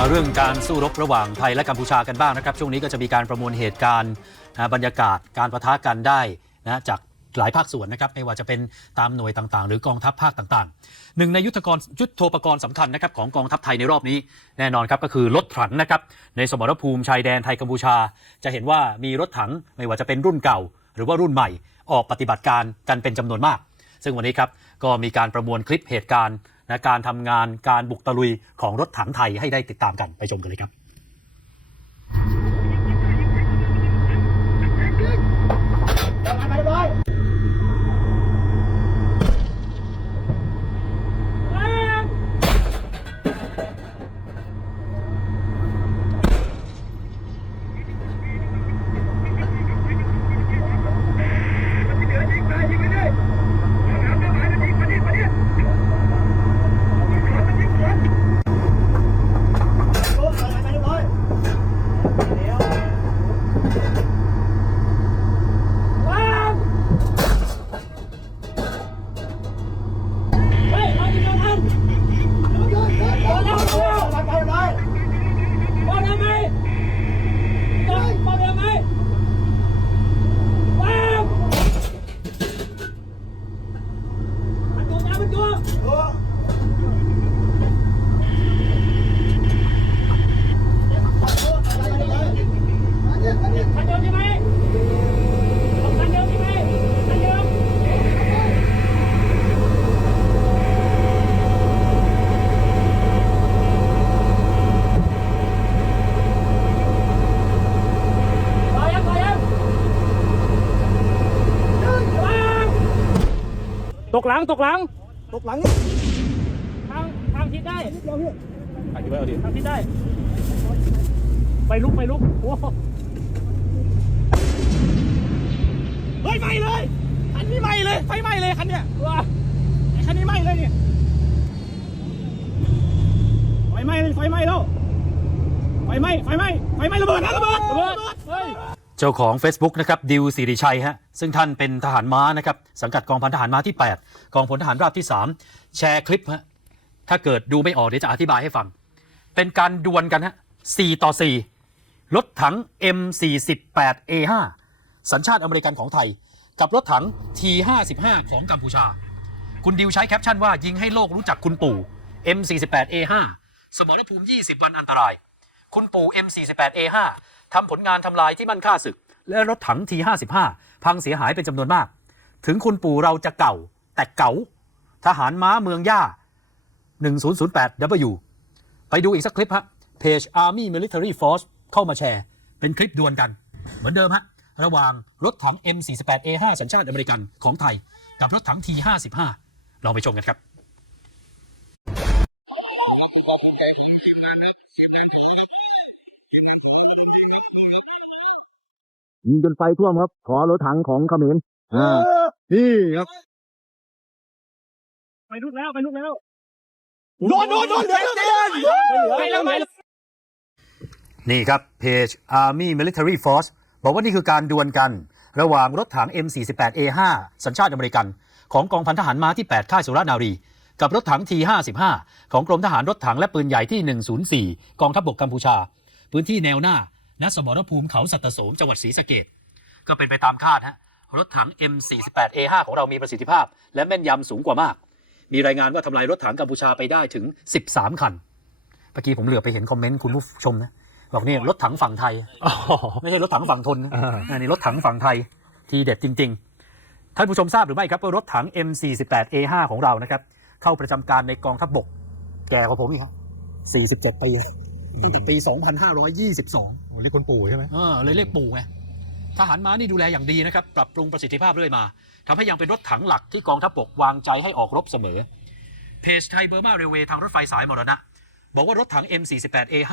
มาเรื่องการสู้รบระหว่างไทยและกัมพูชากันบ้างนะครับ ช่วงนี้ก็จะมีการประมวลเหตุการณ์นะบรรยากาศการประทะกันได้นะจากหลายภาคส่วนนะครับไม่ว่าจะเป็นตามหน่วยต่างๆ หรือกองทัพภาคต่างๆหนึ่งในยุทธกรยุทธโธปกรณ์สำคัญนะครับของกองทัพไทยในรอบนี้แน่นอนครับก็คือรถถังนะครับในสมรภูมิชายแดนไทยกัมพูชา จะเห็นว่ามีรถถังไม่ว่าจะเป็นรุ่นเก่า หรือว่ารุ่นใหม่ ออกปฏิบัติการกันเป็นจำนวนมาก ซึ่งวันนี้ครับก็มีการประมวลคลิปเหตุการณ์ นะการทำงานการบุกตะลุยของรถถังไทยให้ได้ติดตามกันไปชมกันเลยครับ คันเดิมใช่ไหมคันเดิมใช่ไหมคันเดิม ต่อยังต่อยังตกหลัง ตกหลัง ตกหลังนี่ทางทางทิศได้เดี๋ยวพี่ทางทิศได้ ไปลุกไปลุกโอ้โหเฮ้ยไหม้เลยคันนี้ไหม้เลยไฟไหม้เลยคันเนี้ยว้าไอ้คันนี้ไหม้เลยเนี่ยไฟไหม้เลยไฟไหม้แล้วไฟไหม้ไฟไหม้ไฟไหม้ระเบิดนะระเบิดระเบิดเฮ้ย เจ้าของ Facebook นะครับดิวสิริชัยฮะซึ่งท่านเป็นทหารม้านะครับสังกัดกองพันทหารม้าที่ 8 กองพลทหารราบที่ 3 แชร์คลิปฮะถ้าเกิดดูไม่ออกเดี๋ยวจะอธิบายให้ฟัง เป็นการดวลกันฮะ4ต่อ 4 รถถัง M48A5 สัญชาติอเมริกันของไทย กับรถถัง T55 ของกัมพูชา คุณดิวใช้แคปชั่นว่ายิงให้โลกรู้จักคุณปู่ M48A5 สมรภูมิ 20 วันอันตราย คุณปู่ M48A5 ทำผลงานทำลายที่มั่นค่าศึก และรถถัง T55 พังเสียหายเป็นจำนวนมาก ถึงคุณปู่เราจะเก่า แต่เก๋าทหารม้าเมืองย่า 1008W ไปดูอีกสักคลิปฮะเพจ Army Military Force เข้ามาแชร์ เป็นคลิปดวลกัน เหมือนเดิมฮะระหว่างรถถัง M48A5 สัญชาติอเมริกันของไทย กับรถถัง T55 ลองไปชมกันครับ ยิงจนไฟท่วมครับ ขอรถถังของเขมรอ่านี่ครับไปลุกแล้วไปลุกแล้วโดนโดนโดนเหลือเต็มไปแล้วไปแล้วนี่ครับเพจ Army Military Force บอกว่านี่คือการดวลกัน ระหว่างรถถัง M48A5 สัญชาติอเมริกัน ของกองพันทหารม้าที่ 8 ค่ายสุรนารี กับรถถัง T55 ของกรมทหารรถถังและปืนใหญ่ที่ 104 กองทัพบกกัมพูชา พื้นที่แนวหน้า ณสมรภูมิเขาสัตโสมจังหวัดศรีสะเกดก็เป็นไปตามคาดฮะรถถัง M48A5 ของเรามีประสิทธิภาพ และแม่นยำสูงกว่ามาก มีรายงานว่าทำลายรถถังกัมพูชาไปได้ถึง 13 คันเมื่อกี้ผมเหลือไปเห็นคอมเมนต์คุณผู้ชมนะบอกนี่รถถังฝั่งไทยไม่ใช่รถถังฝั่งทนนะอันนี้รถถังฝั่งไทยทีเด็ดจริง ๆ ท่านผู้ชมทราบหรือไม่ครับว่ารถถัง M48A5 ของเรานะครับเข้าประจำการในกองทัพบก แก่กว่าผมอีกครับ47ปีตั้งแต่ปี 2522 โอ้นี่คนปู่ใช่ไหมเออเลยเรียกปู่ไงทหารม้านี่ดูแลอย่างดีนะครับ ปรับปรุงประสิทธิภาพเรื่อยมาทำให้ยังเป็นรถถังหลักที่กองทัพบกวางใจให้ออกรบเสมอ เพจไทยเบอร์มาเรลเวย์ทางรถไฟสายมรณะ บอกว่ารถถัง M48A5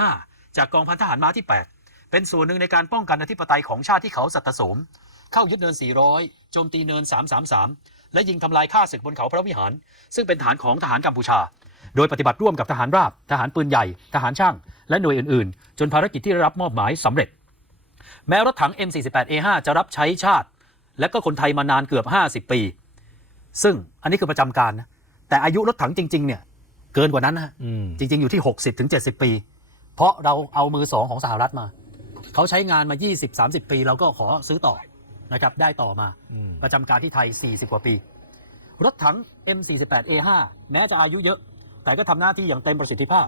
จากกองพันทหารม้าที่ 8 เป็นส่วนหนึ่งในการป้องกันอธิปไตยของชาติที่เขาสัตสม เข้ายึดเนิน 400 โจมตีเนิน 333 และยิงทำลายข้าศึกบนเขาพระวิหาร ซึ่งเป็นฐานของทหารกัมพูชา โดยปฏิบัติร่วมกับทหารราบ ทหารปืนใหญ่ ทหารช่าง และหน่วยอื่นๆ จนภารกิจที่ได้รับมอบหมายสำเร็จ แม้รถถัง M48A5 จะรับใช้ชาติ และก็คนไทยมานานเกือบ 50 ปี ซึ่งอันนี้คือประจำการนะแต่อายุรถถังจริง ๆ เนี่ยเกินกว่านั้นนะฮะอืมจริง ๆ อยู่ที่ 60ถึง70ปี เพราะเราเอามือสองของสหรัฐมา เขาใช้งานมา 20-30 ปี เราก็ขอซื้อต่อนะครับได้ต่อมาประจำการที่ไทย 40 กว่าปี รถถัง M48A5 แม้จะอายุเยอะ แต่ก็ทำหน้าที่อย่างเต็มประสิทธิภาพ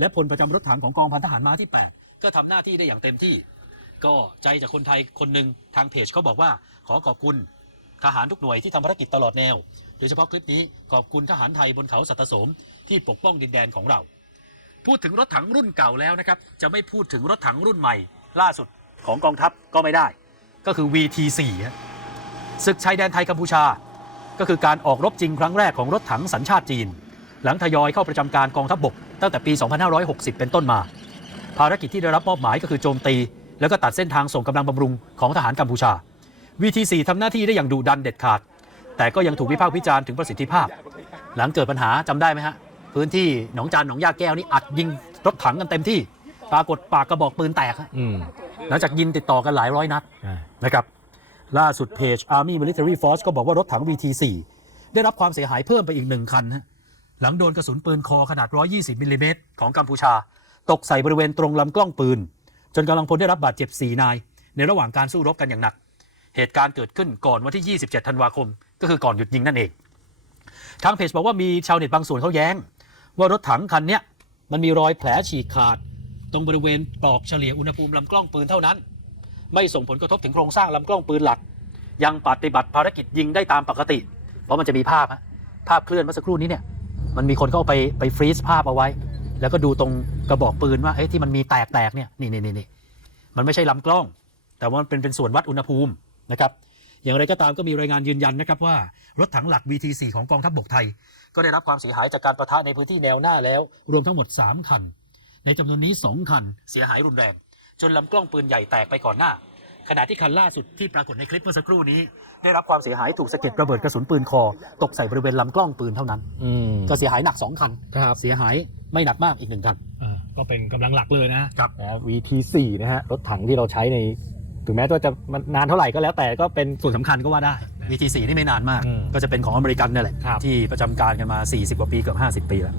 และพลประจำรถถังของกองพันทหารม้าที่8ก็ทำหน้าที่ได้อย่างเต็มที่ ก็ใจจากคนไทยคนหนึ่งทางเพจเขาบอกว่า ขอขอบคุณทหารทุกหน่วยที่ทำภารกิจตลอดแนว โดยเฉพาะคลิปนี้ขอบคุณทหารไทยบนเขาสัตสมที่ปกป้องดินแดนของเรา พูดถึงรถถังรุ่นเก่าแล้วนะครับ จะไม่พูดถึงรถถังรุ่นใหม่ ล่าสุดของกองทัพก็ไม่ได้ ก็คือ VT4 ฮะศึกชายแดนไทยกัมพูชา ก็คือการออกรบจริงครั้งแรกของรถถังสัญชาติจีน หลังทยอยเข้าประจำการกองทัพบบกตั้งแต่ปี 2560 เป็นต้นมา ภารกิจที่ได้รับมอบหมายก็คือโจมตี แล้วก็ตัดเส้นทางส่งกำลังบำรุงของทหารกัมพูชา VT4 ทำหน้าที่ได้อย่างดุดันเด็ดขาด แต่ก็ยังถูกวิพากษ์วิจารณ์ถึงประสิทธิภาพ หลังเกิดปัญหาจำได้ไหมฮะพื้นที่หนองจานหนองยาแก้วนี่อัดยิงรถถังกันเต็มที่ ปรากฏปากกระบอกปืนแตกฮะอืมหลังจากยิงติดต่อกันหลายร้อยนัดอ่านะครับล่าสุดเพจ Army Military Force ก็บอกว่ารถถัง VT4 ได้รับความเสียหายเพิ่มไปอีกหนึ่งคันฮะ หลังโดนกระสุนปืนคอขนาด 120มิลลิเมตรของกัมพูชา ตกใส่บริเวณตรงลำกล้องปืน จนกำลังพลได้รับบาดเจ็บ 4 นาย ในระหว่างการสู้รบกันอย่างหนัก เหตุการณ์เกิดขึ้นก่อนวันที่ 27 ธันวาคม ก็คือก่อนหยุดยิงนั่นเอง ทางเพจบอกว่ามีชาวเน็ตบางส่วนเขาแย้ง ว่ารถถังคันนี้มันมีรอยแผลฉีกขาด ตรงบริเวณปลอกเฉลี่ยอุณหภูมิลำกล้องปืนเท่านั้น ไม่ส่งผลกระทบถึงโครงสร้างลำกล้องปืนหลัก ยังปฏิบัติภารกิจยิงได้ตามปกติ เพราะมันจะมีภาพฮะภาพเคลื่อนเมื่อสักครู่นี้เนี่ย มันมีคนเข้าไปไปฟรีซภาพเอาไว้ แล้วก็ดูตรงกระบอกปืนว่าเอ๊ะที่มันมีแตกแตกเนี่ยนี่นี่นี่นี่มันไม่ใช่ลำกล้อง แต่ว่ามันเป็นเป็นส่วนวัดอุณหภูมินะครับอย่างไรก็ตามก็มีรายงานยืนยันนะครับว่ารถถังหลัก VT4 ของกองทัพบกไทย ก็ได้รับความเสียหายจากการประทะในพื้นที่แนวหน้าแล้ว รวมทั้งหมด 3 คัน ในจำนวนนี้ 2 คันเสียหายรุนแรง จนลำกล้องปืนใหญ่แตกไปก่อนหน้า ขณะที่คันล่าสุดที่ปรากฏในคลิปเมื่อสักครู่นี้ ได้รับความเสียหายถูกสะเก็ดระเบิดกระสุนปืนคอ ตกใส่บริเวณลำกล้องปืนเท่านั้น อืมก็เสียหายหนัก2คัน ครับเสียหายไม่หนักมากอีกหนึ่งคัน อ่าก็เป็นกำลังหลักเลยนะครับนะ VT4 นะฮะรถถังที่เราใช้ใน ถึงแม้ว่าจะมันนานเท่าไหร่ก็แล้วแต่ก็เป็นส่วนสำคัญก็ว่าได้ VT4 นี่ไม่นานมาก อืมก็จะเป็นของอเมริกันนี่แหละ ครับ ที่ประจำการกันมา 40 กว่าปีเกือบ50 ปีแล้ว